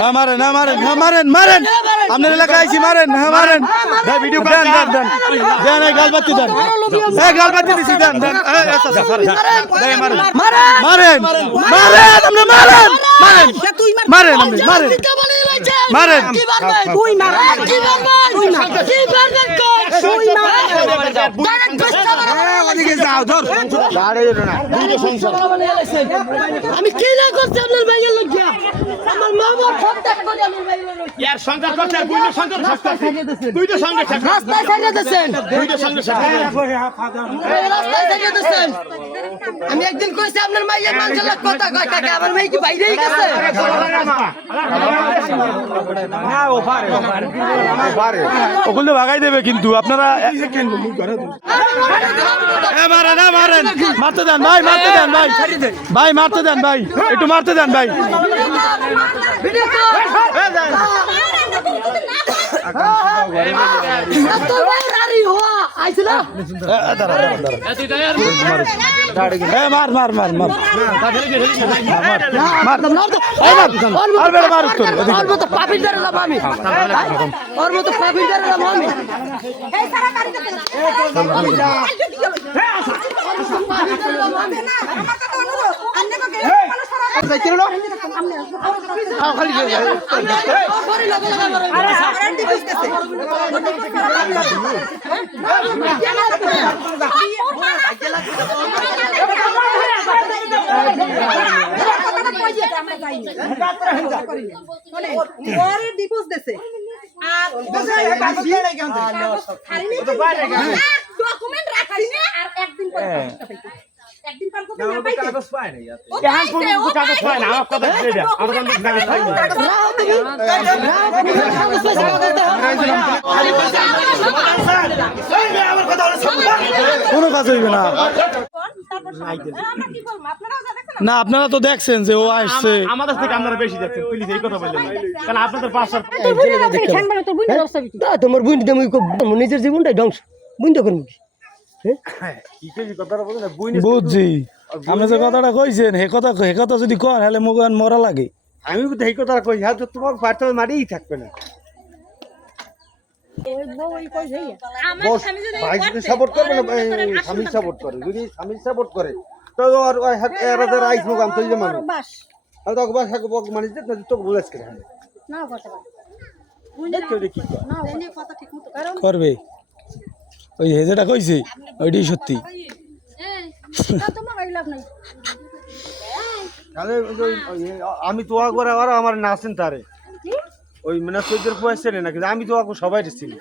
না মারেন না মারেন না মারেন মারেন আপনার এলাকায় আইছি মারেন হ্যাঁ মারেন ভিডিও দেন দেন দেন দেন এই গালবাতি দেন এই গালবাতি দিছি দেন দেন এই, আচ্ছা, আচ্ছা, sorry। দেন, মারেন মারেন মারেন আপনি মারেন মারেন মারেন আপনি মারেন মারেন তুই মার কি মারবেন তুই মার কি মারবেন কই তুই মার ডাইরেক্ট কষ্ট ওদিকে যাও ধর আমি কি না করছি আপনার ভাইয়ের লাগিয়া আমার মা বাবা সব করে আমার ভাইয়ের লাগিয়া ইয়ার সংসার করছে আর বুইনের সংসার করছে দুইটা সঙ্গে শেষ রাস্তায় ছেড়ে দিয়েছেন। দুইটা সঙ্গে শেষ রাস্তায় ছেড়ে দিয়েছেন। আমি একদিন কইছি আপনার মাইয়ের মানুষের কথা কয় কাকা আমার মেয়ে কি বাইরেই গেছে? ওগুলো ভাগাই দেবে কিন্তু, আপনারা মারেন না মারেন। মারতে দেন ভাই, মারতে দেন ভাই। ভাই, মারতে দেন ভাই। একটু মারতে দেন ভাই। মার মার মার মার মার এই মার আর দিছে ডকুমেন্ট রাখছি না আর একদিন পর একদিন পর কত না পাইছে কাগজ পায় না কাগজ পায় না আমার কথা দিয়ে দেন আমার কাছে কাগজ পাই না কোনো কাজ হইবে না আমরা কি বলব আপনারাও যা দেখছেন না আপনারা তো দেখছেন যে ও আসছে আমাদের থেকে আপনারা বেশি দেখছেন প্লিজ এই কথা বললেন না। কারণ আপনাদের পাশার তোমার বুঝ তুমি তোমার নিজের জীবনটাই ধ্বংস বুঝতে করব কি বুঝছি। আপনি যে কথাটা কইছেন হে কথা হে কথা যদি কন হলে মুগান মরা লাগে। আমি তো এই কথা কই হ্যাঁ তো তোমার পারতে মারিই থাকবে না। সাপোর্ট করবে না স্বামী সাপোর্ট করে যদি স্বামী সাপোর্ট করে তো আর ওই হাত এরা যারা আইস মুখ আমি তো মানুষ। আমি তো বাস হাকে বক মানিস তোকে বলেছ করে নাও করতে পারে করবে। ওই হেজেটা কইছে ওইটাই সত্যি। আমি তো করে আর আমার নাচেন তারে। ওই মানে সৈদের নাকি? আমি তো সবাই চিনি